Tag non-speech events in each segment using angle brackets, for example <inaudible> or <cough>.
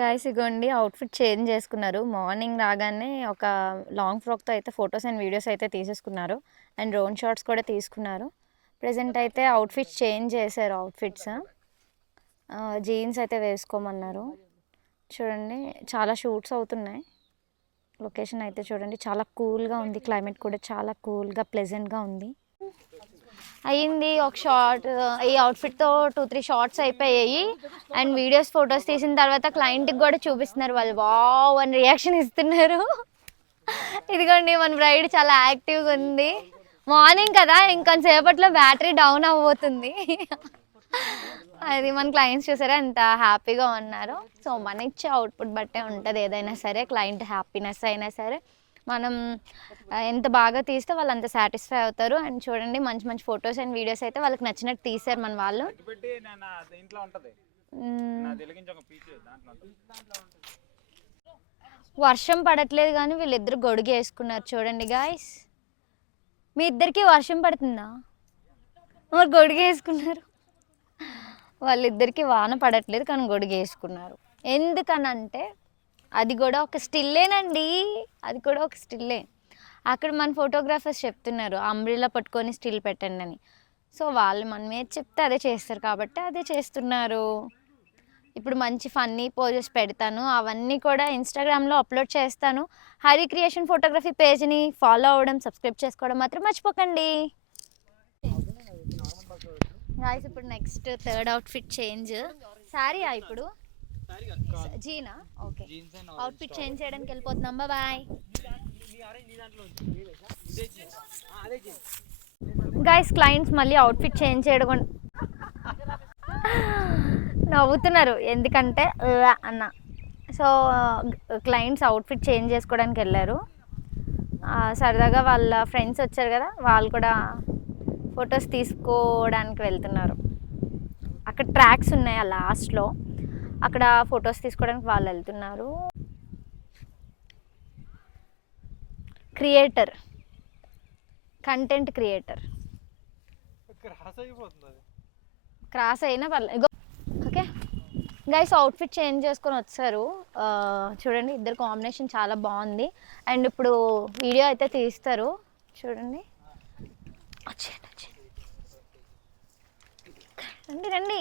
Guys ఇగోండి outfit change చేసుకున్నారు. Morning రాగానే ఒక లాంగ్ ఫ్రాక్తో అయితే ఫొటోస్ అండ్ వీడియోస్ అయితే తీసేసుకున్నారు. అండ్ డ్రోన్ షాట్స్ కూడా తీసుకున్నారు. ప్రజెంట్ అయితే అవుట్ఫిట్ చేంజ్ చేశారు అవుట్ఫిట్స్. జీన్స్ అయితే వేసుకోమన్నారు. చూడండి చాలా షూట్స్ అవుతున్నాయి. లొకేషన్ అయితే చూడండి చాలా కూల్గా ఉంది. క్లైమేట్ కూడా చాలా కూల్గా ప్లెజెంట్గా ఉంది. అయ్యింది ఒక షార్ట్ ఈ అవుట్ఫిట్తో టూ త్రీ షార్ట్స్ అయిపోయాయి. అండ్ వీడియోస్ ఫొటోస్ తీసిన తర్వాత క్లయింట్కి కూడా చూపిస్తున్నారు. వాళ్ళు వావ్ అని రియాక్షన్ ఇస్తున్నారు. ఇదిగోండి మన బ్రైడ్ చాలా యాక్టివ్గా ఉంది. మార్నింగ్ కదా ఇంకొంతసేపట్లో బ్యాటరీ డౌన్ అవ్వబోతుంది. అది మన క్లయింట్స్ చూసారా ఎంత హ్యాపీగా ఉన్నారు. సో మన ఇచ్చే అవుట్పుట్ బట్టే ఉంటుంది. ఏదైనా సరే క్లయింట్ హ్యాపీనెస్ అయినా సరే మనం ఎంత బాగా తీస్తే వాళ్ళు అంత సాటిస్ఫై అవుతారు. అండ్ చూడండి మంచి మంచి ఫొటోస్ అండ్ వీడియోస్ అయితే వాళ్ళకి నచ్చినట్టు తీశారు మన వాళ్ళు. వర్షం పడట్లేదు కానీ వీళ్ళిద్దరు గొడుగు వేసుకున్నారు చూడండి గాయస్ మీ ఇద్దరికి వర్షం పడుతుందా? మరి గొడుగు వేసుకున్నారు. వాళ్ళిద్దరికి వాన పడట్లేదు కానీ గొడుగు వేసుకున్నారు. ఎందుకనంటే అది కూడా ఒక స్టిల్లేనండి అది కూడా ఒక స్టిల్లే అక్కడ మన ఫోటోగ్రాఫర్స్ చెప్తున్నారు అంబ్రిలా పట్టుకొని స్టిల్ పెట్టండి అని. సో వాళ్ళు మనం ఏది చెప్తే అదే చేస్తారు కాబట్టి అదే చేస్తున్నారు. ఇప్పుడు మంచి ఫన్నీ పోజెస్ పెడతాను. అవన్నీ కూడా ఇన్స్టాగ్రామ్లో అప్లోడ్ చేస్తాను. హరి క్రియేషన్ ఫోటోగ్రఫీ పేజ్ని ఫాలో అవ్వడం సబ్స్క్రైబ్ చేసుకోవడం మాత్రం మర్చిపోకండి. గాయస్ ఇప్పుడు నెక్స్ట్ థర్డ్ అవుట్ఫిట్ చేంజ్. శారీయా ఇప్పుడు జీనా ఓకే అవుట్ఫిట్ చేంజ్ చేయడానికి వెళ్ళిపోతున్నాం. బాయ్ గైస్ క్లయింట్స్ మళ్ళీ అవుట్ఫిట్ చేంజ్ చేయడం నవ్వుతున్నారు. ఎందుకంటే అన్న. సో క్లయింట్స్ అవుట్ఫిట్ చేంజ్ చేసుకోవడానికి వెళ్ళారు. సరదాగా వాళ్ళ ఫ్రెండ్స్ వచ్చారు కదా వాళ్ళు కూడా ఫొటోస్ తీసుకోవడానికి వెళ్తున్నారు. అక్కడ ట్రాక్స్ ఉన్నాయి ఆ లాస్ట్లో అక్కడ ఫొటోస్ తీసుకోవడానికి వాళ్ళు వెళ్తున్నారు. క్రియేటర్. Content creator. క్రాస్ అయిపోతుంది అది. క్రాస్ అయినా పర్లేదు ఓకే. గైస్ అవుట్ఫిట్ చేంజ్ చేసుకొని వచ్చారు. చూడండి ఇద్దరు కాంబినేషన్ చాలా బాగుంది. అండ్ ఇప్పుడు వీడియో అయితే తీస్తారు. చూడండి. వచ్చేయండి వచ్చేయండి. రండి.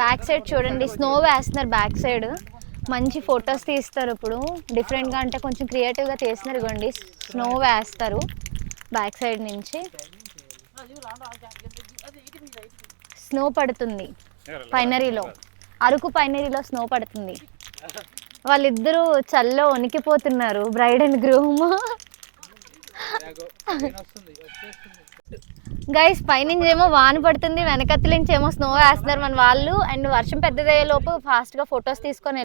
బ్యాక్ సైడ్ చూడండి స్నో వేస్తున్నారు బ్యాక్ సైడ్ మంచి ఫొటోస్ తీస్తారు ఇప్పుడు. డిఫరెంట్గా అంటే కొంచెం క్రియేటివ్గా తీస్తున్నారు ఇవ్వండి స్నో వేస్తారు బ్యాక్ సైడ్ నుంచి. స్నో పడుతుంది. పైనరీలో అరకు పైనరీలో స్నో పడుతుంది. వాళ్ళిద్దరూ చల్లో వణికిపోతున్నారు బ్రైడ్ అండ్ గ్రూమ్ గైస్ పైనుంచి ఏమో వాన పడుతుంది వెనకత్తి నుంచి ఏమో స్నో వేస్తున్నారు మన వాళ్ళు. అండ్ వర్షం పెద్దదయ్యే లోపు ఫాస్ట్గా ఫొటోస్ తీసుకొని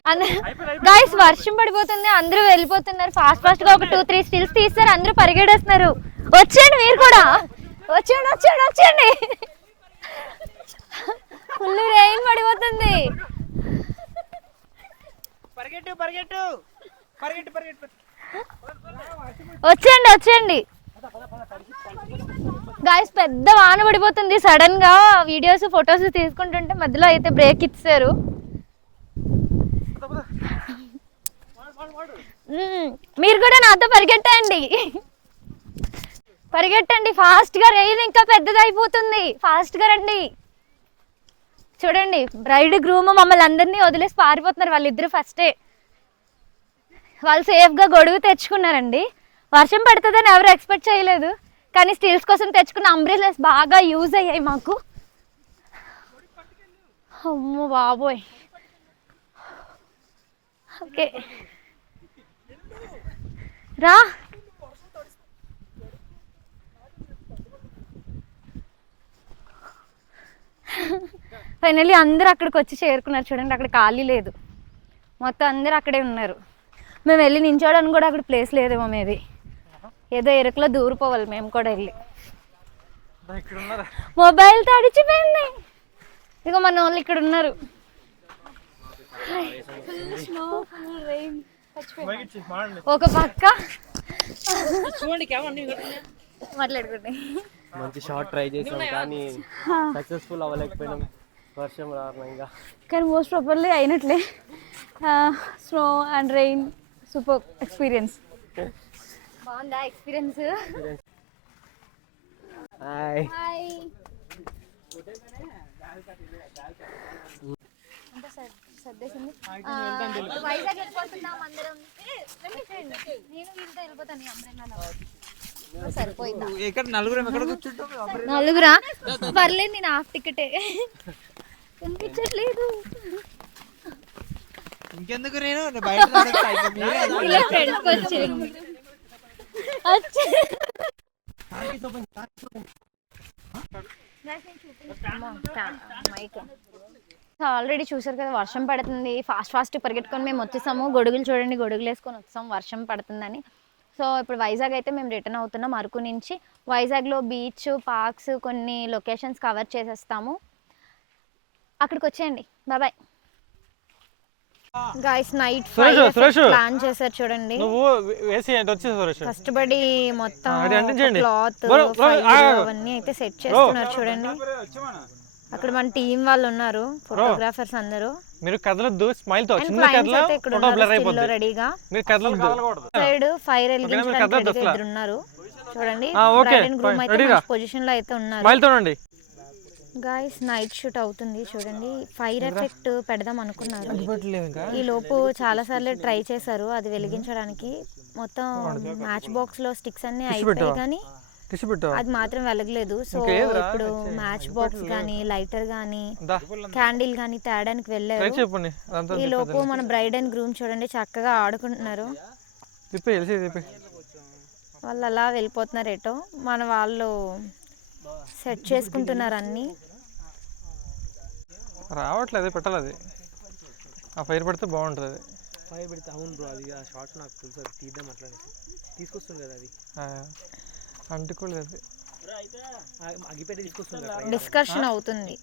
గైస్ వర్షం పడిపోతుంది అందరూ వెళ్ళిపోతున్నారు. ఫాస్ట్ ఫాస్ట్గా ఒక టూ త్రీ స్టిల్స్ తీస్తారు అందరూ పరిగెడేస్తున్నారు. వచ్చేయండి మీరు కూడా. వచ్చేయండి వచ్చేయండి వచ్చేయండి. ఫుల్ రెయిన్ పడిపోతుంది. పరిగెట్టు పరిగెట్టు. పరిగెట్టు పరిగెట్టు. వచ్చేయండి వచ్చేయండి. గాయస్ పెద్ద వాన పడిపోతుంది. సడన్గా వీడియోస్ ఫొటోస్ తీసుకుంటుంటే మధ్యలో అయితే బ్రేక్ ఇచ్చారు. మీరు కూడా నాతో పరిగెట్టండి. పరిగెట్టండి. ఫాస్ట్గా రైలు ఇంకా పెద్దది అయిపోతుంది. ఫాస్ట్గా రండి. చూడండి బ్రైడ్ గ్రూమ్ మమ్మల్ని అందరినీ వదిలేసి పారిపోతున్నారు. వాళ్ళిద్దరు ఫస్టే వాళ్ళు సేఫ్గా గొడుగు తెచ్చుకున్నారండి. వర్షం పడుతుందని ఎవరు ఎక్స్పెక్ట్ చేయలేదు. కానీ స్టీల్స్ కోసం తెచ్చుకున్న అంబ్రెలాస్ బాగా యూజ్ అయ్యాయి మాకు. అమ్మో బాబోయ్. ఓకే. రా. ఫైనల్లీ అందరూ అక్కడికి వచ్చి చేరుకున్నారు. చూడండి అక్కడ ఖాళీ లేదు. మొత్తం అందరూ అక్కడే ఉన్నారు. మేము వెళ్ళి నించోడానికి కూడా అక్కడ ప్లేస్ లేదేమో మీది ఏదో ఎరుకలో దూరిపోవాలి మేము కూడా వెళ్ళి. ఇక్కడ ఉన్నారా మొబైల్ తడిచిపోయింది ఇక మన వాళ్ళు ఇక్కడ ఉన్నారు. ఒక పక్క. మాట్లాడుకోండి. మంచి షార్ట్ ట్రై చేసాం కానీ సక్సెస్ఫుల్ అవ్వలేకపోయినాం. వర్షం కారణంగా కానీ most properly అయినట్లే. Snow and rain super experience. బాగుందా ఎక్స్పీరియన్స్? హాయ్. హాయ్. సర్దేసింది. వైజాగ్ వెళ్ళిపోతున్నాం అందరం. నేను వీళ్ళతో వెళ్ళిపోతాను నలుగురా పర్లేదు నేను హాఫ్ టికెటే. కనిపించట్లేదు. ఇంకెందుకు నేను బయట ఆల్రెడీ <laughs> చూసారు కదా వర్షం పడుతుంది. ఫాస్ట్ ఫాస్ట్ పరిగెట్టుకొని మేము వచ్చేసాము. గొడుగులు చూడండి గొడుగులు వేసుకొని వచ్చాం వర్షం పడుతుందని. సో ఇప్పుడు వైజాగ్ అయితే మేము రిటర్న్ అవుతున్నాం అరకు నుంచి. వైజాగ్లో బీచ్ పార్క్స్ కొన్ని లొకేషన్స్ కవర్ చేసేస్తాము. అక్కడికి వచ్చేయండి. Bye guys night. ప్లాన్ చేశారు చూడండి. నువ్వు వేసి అంటే వచ్చేసి సురేష్. కష్టపడి మొత్తం. క్లాత్ బ్రో, బ్రో, ఆ. అవన్నీ అయితే సెట్ చేస్తున్నారు చూడండి. అక్కడ మన టీం వాళ్ళు ఉన్నారు ఫోటోగ్రాఫర్స్ అందరూ. మీరు కదలొద్దు స్మైల్తో. చిన్న కదల ఫోటో బ్లర్ అయిపోద్ది. రెడీగా మీరు కదలొద్దు. Side fire. ఇద్దరు ఉన్నారు. చూడండి. ఆ, ఓకే, గ్రూమ్ అయితే రెడీగా. పొజిషన్లో అయితే ఉన్నారు. స్మైల్ తోనండి గాయస్ నైట్ షూట్ అవుతుంది చూడండి. ఫైర్ ఎఫెక్ట్ పెడదాం అనుకున్నారు ఈ లోపు చాలా సార్లు ట్రై చేశారు అది వెలిగించడానికి. మొత్తం మ్యాచ్ బాక్స్లో స్టిక్స్ అన్ని అయిపోయాయి? కానీ అది మాత్రం వెలగలేదు. సో? ఇప్పుడు మ్యాచ్ బాక్స్ కానీ లైటర్ దా. క్యాండిల్ కానీ తేడానికి వెళ్ళారు. ఈ లోపు మన బ్రైడ్ అండ్ గ్రూమ్ చూడండి చక్కగా ఆడుకుంటున్నారు. వాళ్ళు అలా వెళ్ళిపోతున్నారు ఎటో. మన వాళ్ళు సెట్ చేసుకుంటున్నారు అన్ని. రావట్లేదు పెట్టాలి అది ఆ ఫైర్ పడితే బాగుంటుంది. అది ఫైవ్ పెడితే అవును బ్రో అది ఆ షార్ట్ నాకు తెలుసు అది తీద్దాం అట్లా. తీసుకొస్తుంది కదా అది. అంటుకోలేదు. అగిపెట్టి తీసుకొస్తుంది కదా డిస్కషన్ అవుతుంది.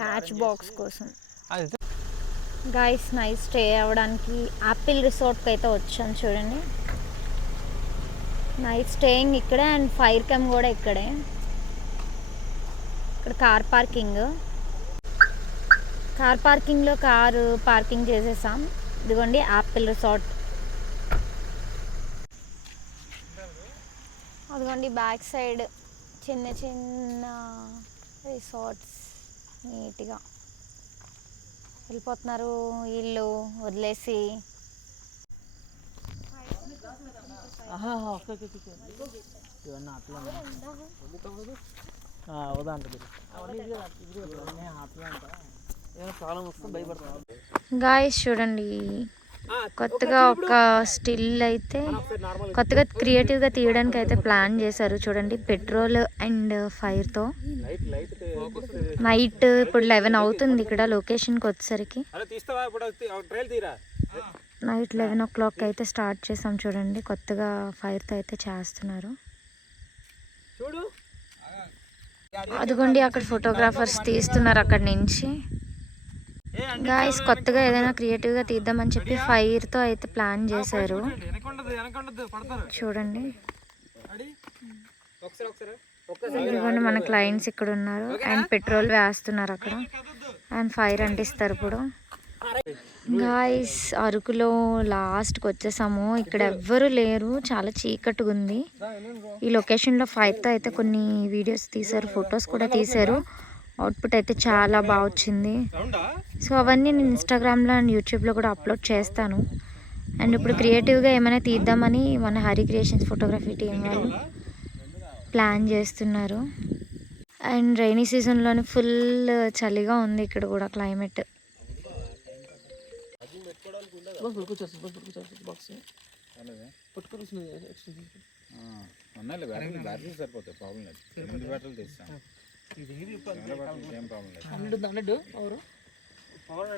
మ్యాచ్ బాక్స్ కోసం. అది గైస్ నైట్ స్టే అవ్వడానికి యాపిల్ రిసార్ట్కి అయితే వచ్చాను చూడండి. నైట్ స్టేయింగ్ ఇక్కడే అండ్ ఫైర్ క్యాంప్ కూడా ఇక్కడే. ఇక్కడ కార్ పార్కింగ్ కార్ పార్కింగ్లో కారు పార్కింగ్ చేసేసాం. ఇదిగోండి యాపిల్ రిసార్ట్ అదిగోండి బ్యాక్ సైడ్ చిన్న చిన్న రిసార్ట్స్ నీట్గా. వెళ్ళిపోతున్నారు వీళ్ళు వదిలేసి. ఇవన్నీ అట్లా వదా అంటది ప్రాబ్లం వస్తే భయపడతాను గాయస్ చూడండి. కొత్తగా ఒక స్టిల్ అయితే కొత్తగా క్రియేటివ్గా తీయడానికి అయితే ప్లాన్ చేశారు. చూడండి పెట్రోల్ అండ్ ఫైర్తో నైట్ ఇప్పుడు లెవెన్ అవుతుంది ఇక్కడ లొకేషన్కి వచ్చేసరికి. నైట్ లెవెన్ ఓ క్లాక్ అయితే స్టార్ట్ చేసాం చూడండి. కొత్తగా ఫైర్తో అయితే చేస్తున్నారు. చూడు. అదిగోండి అక్కడ ఫోటోగ్రాఫర్స్ తీస్తున్నారు అక్కడ నుంచి. గాయస్ కొత్తగా ఏదైనా క్రియేటివ్గా తీద్దామని చెప్పి ఫైర్తో అయితే ప్లాన్ చేశారు. చూడండి. ఇదిగోండి మన క్లయింట్స్ ఇక్కడ ఉన్నారు అండ్ పెట్రోల్ వేస్తున్నారు అక్కడ. అండ్ ఫైర్ అంటిస్తారు ఇప్పుడు. గాయస్ అరకులో లాస్ట్కి వచ్చేసాము. ఇక్కడ ఎవ్వరు లేరు. చాలా చీకటిగా ఉంది ఈ లొకేషన్లో ఫైవ్తో అయితే కొన్ని వీడియోస్ తీశారు ఫొటోస్ కూడా తీశారు. అవుట్పుట్ అయితే చాలా బాగా వచ్చింది. సో అవన్నీ నేను ఇన్స్టాగ్రామ్లో అండ్ యూట్యూబ్లో కూడా అప్లోడ్ చేస్తాను. అండ్ ఇప్పుడు క్రియేటివ్గా ఏమైనా తీద్దామని మన హరి క్రియేషన్స్ ఫోటోగ్రఫీ టీం వాళ్ళు ప్లాన్ చేస్తున్నారు. అండ్ రైనీ సీజన్లోనే ఫుల్ చలిగా ఉంది ఇక్కడ కూడా క్లైమేట్ ఉన్నాయిలే బ్యాటరీ బ్యాటరీ సరిపోతాయి ప్రాబ్లం లేదు. ఎనిమిది బ్యాటరీలు ఏం ప్రాబ్లం లేదు. Hundred hundred? ఎవరు పవర్